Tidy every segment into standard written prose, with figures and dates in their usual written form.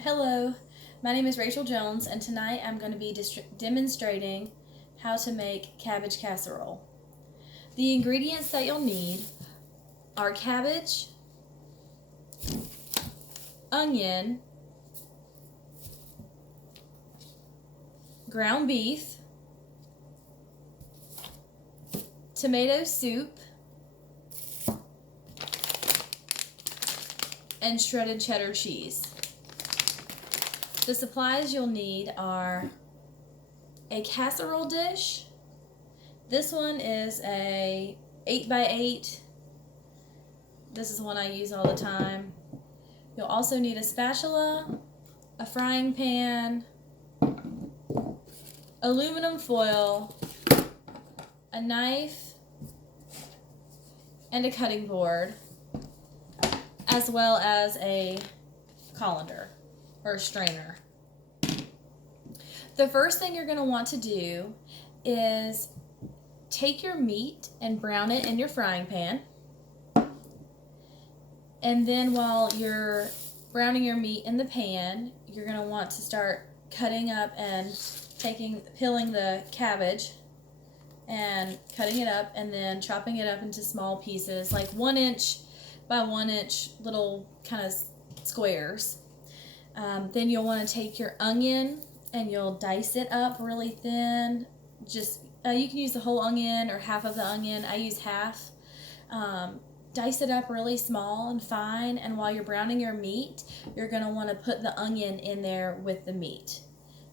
Hello, my name is Rachel Jones, and tonight I'm going to be demonstrating how to make cabbage casserole. The ingredients that you'll need are cabbage, onion, ground beef, tomato soup, and shredded cheddar cheese. The supplies you'll need are a casserole dish. This one is a 8x8. This is the one I use all the time. You'll also need a spatula, a frying pan, aluminum foil, a knife, and a cutting board, as well as a colander or a strainer. The first thing you're going to want to do is take your meat and brown it in your frying pan. And then while you're browning your meat in the pan, you're going to want to start cutting up and peeling the cabbage and cutting it up and then chopping it up into small pieces, like 1 inch by 1 inch little kind of squares. Then you'll want to take your onion and you'll dice it up really thin. Just you can use the whole onion or half of the onion. I use half. Dice it up really small and fine, and while you're browning your meat, you're going to want to put the onion in there with the meat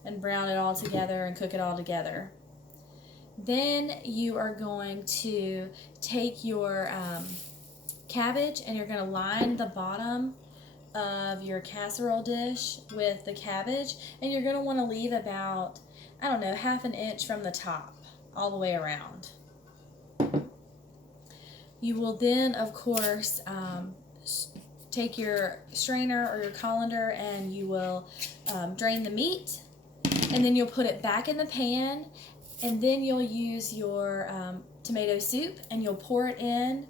and brown it all together and cook it all together. Then you are going to take your cabbage and you're going to line the bottom of your casserole dish with the cabbage, and you're going to want to leave about, I don't know, half an inch from the top all the way around. You will then, of course, take your strainer or your colander and you will drain the meat, and then you'll put it back in the pan, and then you'll use your tomato soup and you'll pour it in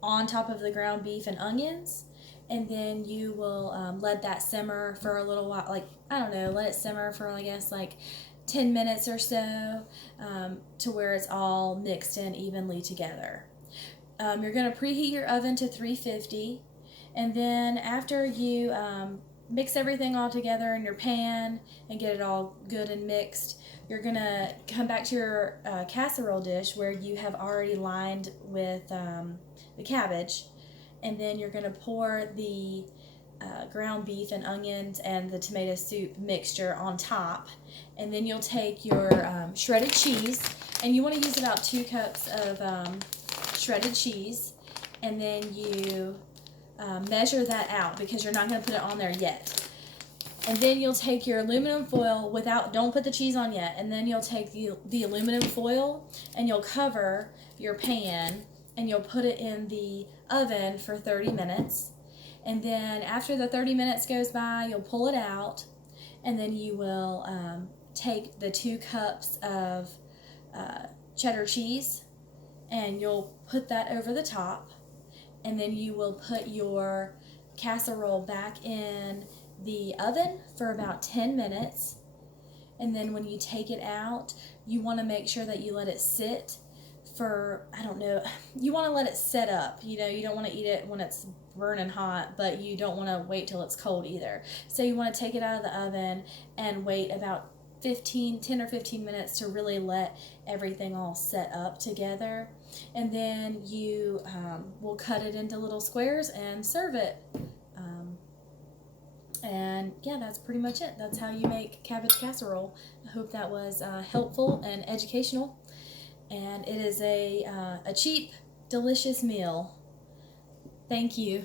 on top of the ground beef and onions, and then you will let that simmer for a little while, like, I don't know, let it simmer for, I guess, like 10 minutes or so, to where it's all mixed in evenly together. You're going to preheat your oven to 350, and then after you mix everything all together in your pan and get it all good and mixed, you're going to come back to your casserole dish where you have already lined with the cabbage, and then you're going to pour the ground beef and onions and the tomato soup mixture on top, and then you'll take your shredded cheese, and you want to use about 2 cups of shredded cheese, and then you measure that out because you're not going to put it on there yet. And then you'll take your aluminum foil don't put the cheese on yet, and then you'll take the aluminum foil and you'll cover your pan and you'll put it in the oven for 30 minutes. And then after the 30 minutes goes by, you'll pull it out, and then you will take the 2 cups of cheddar cheese and you'll put that over the top, and then you will put your casserole back in the oven for about 10 minutes. And then when you take it out, you want to make sure that you let it sit for, I don't know, you want to let it set up. You don't want to eat it when it's burning hot, but you don't want to wait till it's cold either. So you want to take it out of the oven and wait about 10 or 15 minutes to really let everything all set up together. And then you will cut it into little squares and serve it. And yeah, that's pretty much it. That's how you make cabbage casserole. I hope that was helpful and educational. And it is a cheap, delicious meal. Thank you.